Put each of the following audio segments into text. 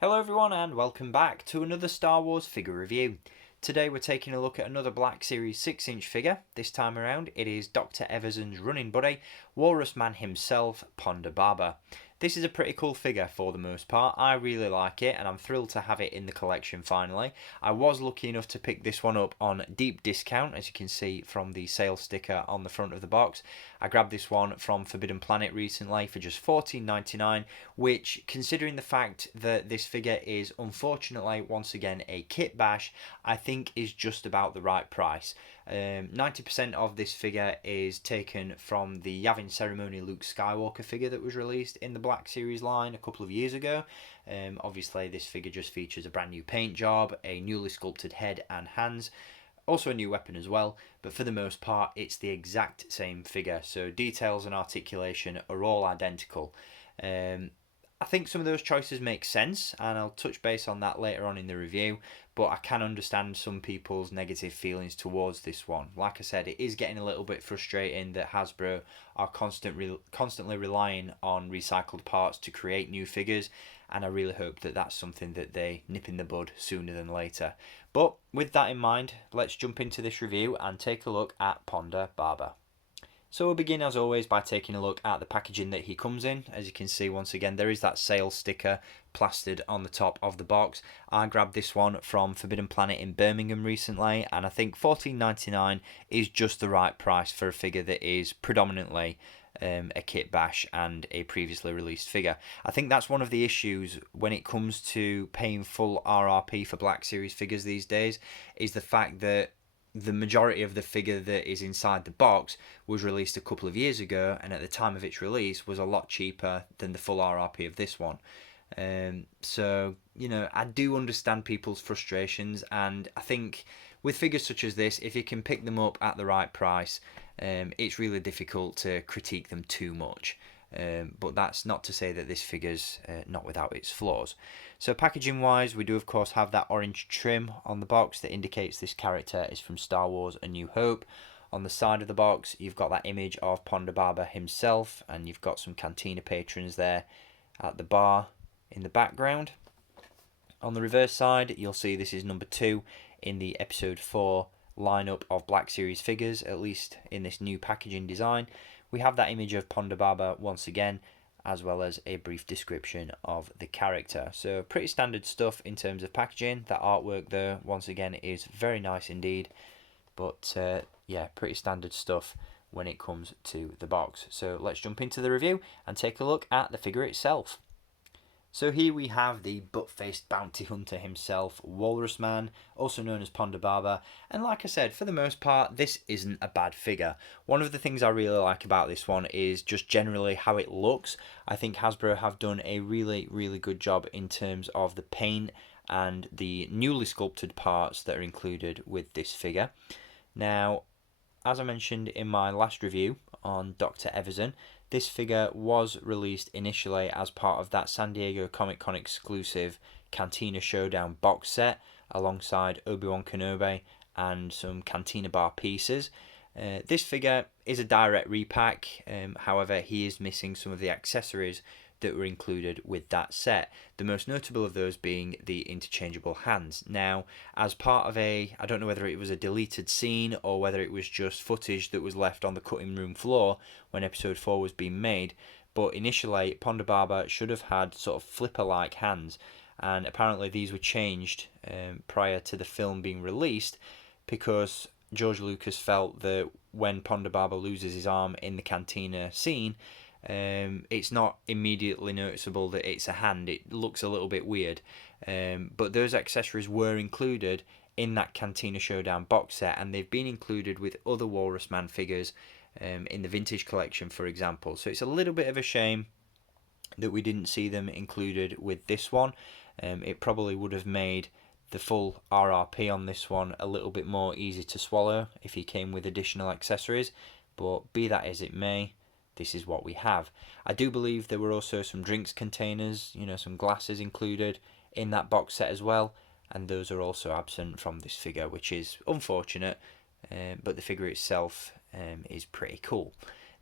Hello everyone and welcome back to another Star Wars figure review. Today we're taking a look at another Black Series 6-inch figure. This time around it is Dr. Evazan's running buddy, Walrus Man himself, Ponda Baba. This is a pretty cool figure for the most part. I really like it and I'm thrilled to have it in the collection finally. I was lucky enough to pick this one up on deep discount, as you can see from the sale sticker on the front of the box. I grabbed this one from Forbidden Planet recently for just $14.99, which, considering the fact that this figure is unfortunately once again a kit bash, I think is just about the right price. 90% of this figure is taken from the Yavin Ceremony Luke Skywalker figure that was released in the Black Series line a couple of years ago. Obviously this figure just features a brand new paint job, a newly sculpted head and hands, also a new weapon as well, but for the most part it's the exact same figure, so details and articulation are all identical. I think some of those choices make sense, and I'll touch base on that later on in the review, but I can understand some people's negative feelings towards this one. Like I said, it is getting a little bit frustrating that Hasbro are constantly relying on recycled parts to create new figures, and I really hope that that's something that they nip in the bud sooner than later. But with that in mind, let's jump into this review and take a look at Ponda Baba. So we'll begin as always by taking a look at the packaging that he comes in. As you can see, once again there is that sales sticker plastered on the top of the box. I grabbed this one from Forbidden Planet in Birmingham recently, and I think $14.99 is just the right price for a figure that is predominantly a kit bash and a previously released figure. I think that's one of the issues when it comes to paying full RRP for Black Series figures these days, is the fact that the majority of the figure that is inside the box was released a couple of years ago, and at the time of its release was a lot cheaper than the full RRP of this one. So, you know, I do understand people's frustrations, and I think with figures such as this, if you can pick them up at the right price, it's really difficult to critique them too much. But that's not to say that this figure's not without its flaws. So packaging wise, we do of course have that orange trim on the box that indicates this character is from Star Wars A New Hope. On the side of the box you've got that image of Ponda Baba himself, and you've got some Cantina patrons there at the bar in the background. On the reverse side you'll see this is number 2 in the episode 4 lineup of Black Series figures, at least in this new packaging design. We have that image of Ponda Baba once again, as well as a brief description of the character. So pretty standard stuff in terms of packaging. That artwork there, once again, is very nice indeed. But yeah, pretty standard stuff when it comes to the box. So let's jump into the review and take a look at the figure itself. So here we have the butt-faced bounty hunter himself, Walrus Man, also known as Ponda Baba, and like I said, for the most part, this isn't a bad figure. One of the things I really like about this one is just generally how it looks. I think Hasbro have done a really good job in terms of the paint and the newly sculpted parts that are included with this figure. Now, as I mentioned in my last review on Dr. Evazan, this figure was released initially as part of that San Diego Comic-Con exclusive Cantina Showdown box set, alongside Obi-Wan Kenobi and some Cantina bar pieces. This figure is a direct repack, however he is missing some of the accessories that were included with that set. The most notable of those being the interchangeable hands. Now, as part of I don't know whether it was a deleted scene or whether it was just footage that was left on the cutting room floor when episode 4 was being made, but initially Ponda Baba should have had sort of flipper-like hands, and apparently these were changed prior to the film being released, because George Lucas felt that when Ponda Baba loses his arm in the cantina scene, it's not immediately noticeable that it's a hand. It looks a little bit weird, but those accessories were included in that Cantina Showdown box set, and they've been included with other Walrus Man figures in the vintage collection, for example. So it's a little bit of a shame that we didn't see them included with this one. It probably would have made the full RRP on this one a little bit more easy to swallow if he came with additional accessories, but be that as it may, this is what we have. I do believe there were also some drinks containers, you know, some glasses included in that box set as well, and those are also absent from this figure, which is unfortunate, but the figure itself is pretty cool.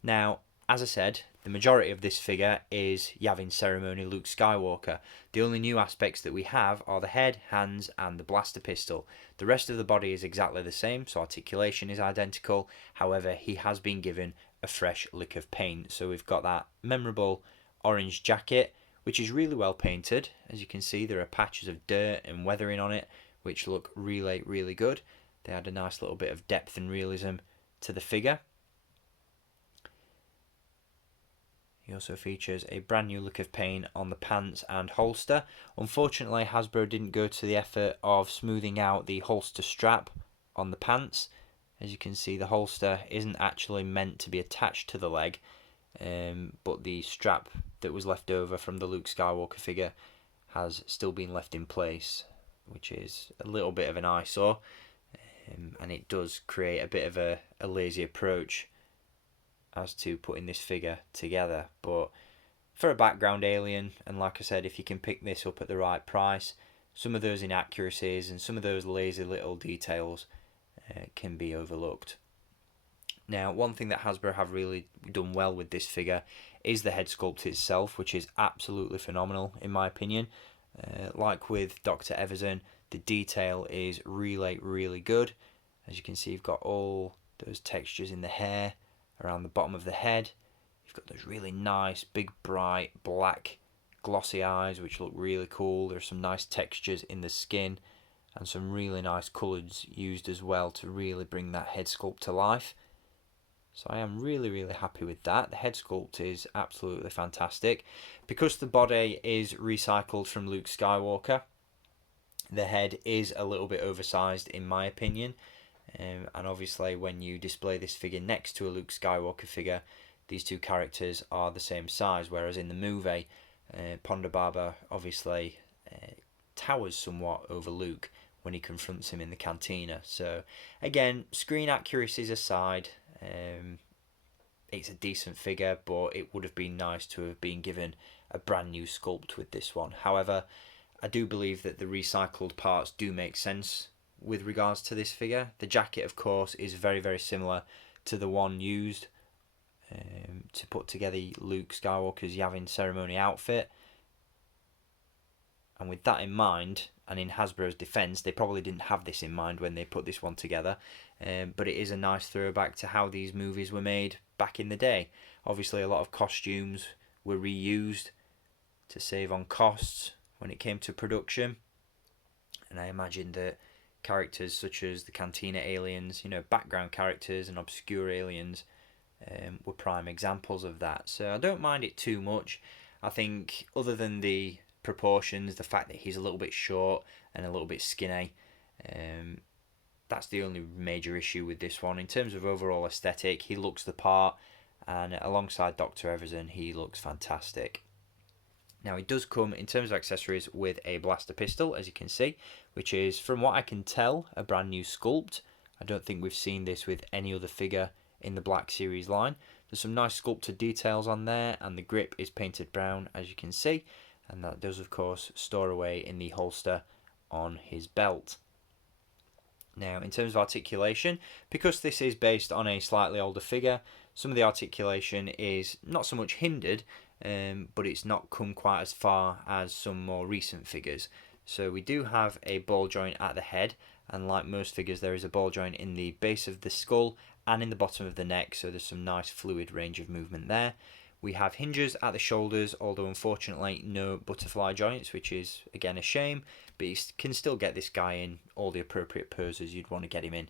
Now, as I said, the majority of this figure is Yavin Ceremony Luke Skywalker. The only new aspects that we have are the head, hands, and the blaster pistol. The rest of the body is exactly the same, so articulation is identical. However, he has been given a fresh lick of paint. So we've got that memorable orange jacket, which is really well painted. As you can see, there are patches of dirt and weathering on it, which look really, really good. They add a nice little bit of depth and realism to the figure. He also features a brand new look of paint on the pants and holster. Unfortunately, Hasbro didn't go to the effort of smoothing out the holster strap on the pants. As you can see, the holster isn't actually meant to be attached to the leg, but the strap that was left over from the Luke Skywalker figure has still been left in place, which is a little bit of an eyesore, and it does create a bit of a lazy approach as to putting this figure together. But for a background alien, and like I said, if you can pick this up at the right price, some of those inaccuracies and some of those lazy little details can be overlooked. Now, one thing that Hasbro have really done well with this figure is the head sculpt itself, which is absolutely phenomenal in my opinion. Like with Dr. Evazan, the detail is really, really good. As you can see, you've got all those textures in the hair, around the bottom of the head. You've got those really nice, big, bright, black, glossy eyes, which look really cool. There's some nice textures in the skin, and some really nice colours used as well to really bring that head sculpt to life. So I am really, really happy with that. The head sculpt is absolutely fantastic. Because the body is recycled from Luke Skywalker, the head is a little bit oversized in my opinion. And obviously when you display this figure next to a Luke Skywalker figure, these two characters are the same size, whereas in the movie, Ponda Baba obviously towers somewhat over Luke when he confronts him in the cantina. So again, screen accuracies aside, it's a decent figure, but it would have been nice to have been given a brand new sculpt with this one. However, I do believe that the recycled parts do make sense with regards to this figure. The jacket, of course, is very, very similar to the one used to put together Luke Skywalker's Yavin Ceremony outfit. And with that in mind, and in Hasbro's defence, they probably didn't have this in mind when they put this one together. But it is a nice throwback to how these movies were made back in the day. Obviously, a lot of costumes were reused to save on costs when it came to production. And I imagine that characters such as the Cantina aliens, background characters and obscure aliens were prime examples of that. So I don't mind it too much. I think other than the proportions, the fact that he's a little bit short and a little bit skinny, that's the only major issue with this one. In terms of overall aesthetic, he looks the part, and alongside Dr. Evazan, he looks fantastic. Now, it does come, in terms of accessories, with a blaster pistol, as you can see, which is, from what I can tell, a brand new sculpt. I don't think we've seen this with any other figure in the Black Series line. There's some nice sculpted details on there, and the grip is painted brown, as you can see, and that does, of course, store away in the holster on his belt. Now, in terms of articulation, because this is based on a slightly older figure, some of the articulation is not so much hindered, but it's not come quite as far as some more recent figures. So we do have a ball joint at the head, and like most figures, there is a ball joint in the base of the skull and in the bottom of the neck, so there's some nice fluid range of movement there. We have hinges at the shoulders, although unfortunately no butterfly joints, which is again a shame, but you can still get this guy in all the appropriate poses you'd want to get him in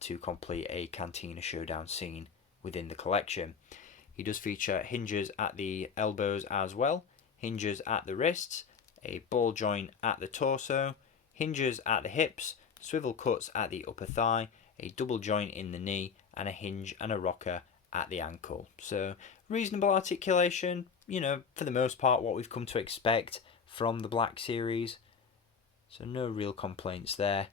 to complete a Cantina showdown scene within the collection. He does feature hinges at the elbows as well, hinges at the wrists, a ball joint at the torso, hinges at the hips, swivel cuts at the upper thigh, a double joint in the knee, and a hinge and a rocker at the ankle. So reasonable articulation, for the most part what we've come to expect from the Black Series. So no real complaints there.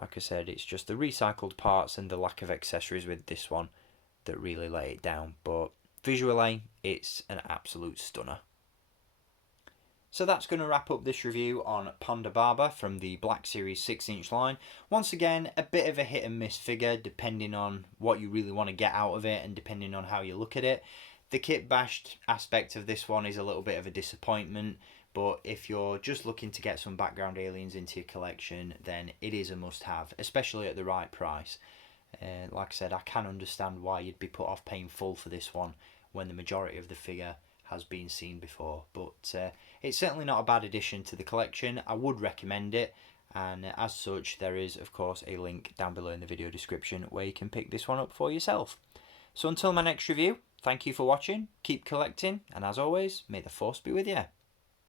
Like I said, it's just the recycled parts and the lack of accessories with this one that really lay it down. But visually, it's an absolute stunner. So that's going to wrap up this review on Ponda Baba from the Black Series 6-inch line. Once again, a bit of a hit and miss figure depending on what you really want to get out of it and depending on how you look at it. The kit bashed aspect of this one is a little bit of a disappointment, but if you're just looking to get some background aliens into your collection, then it is a must-have, especially at the right price. Like I said, I can understand why you'd be put off paying full for this one when the majority of the figure has been seen before, but it's certainly not a bad addition to the collection. I would recommend it, and as such there is of course a link down below in the video description where you can pick this one up for yourself. So until my next review, thank you for watching, keep collecting, and as always, may the force be with you.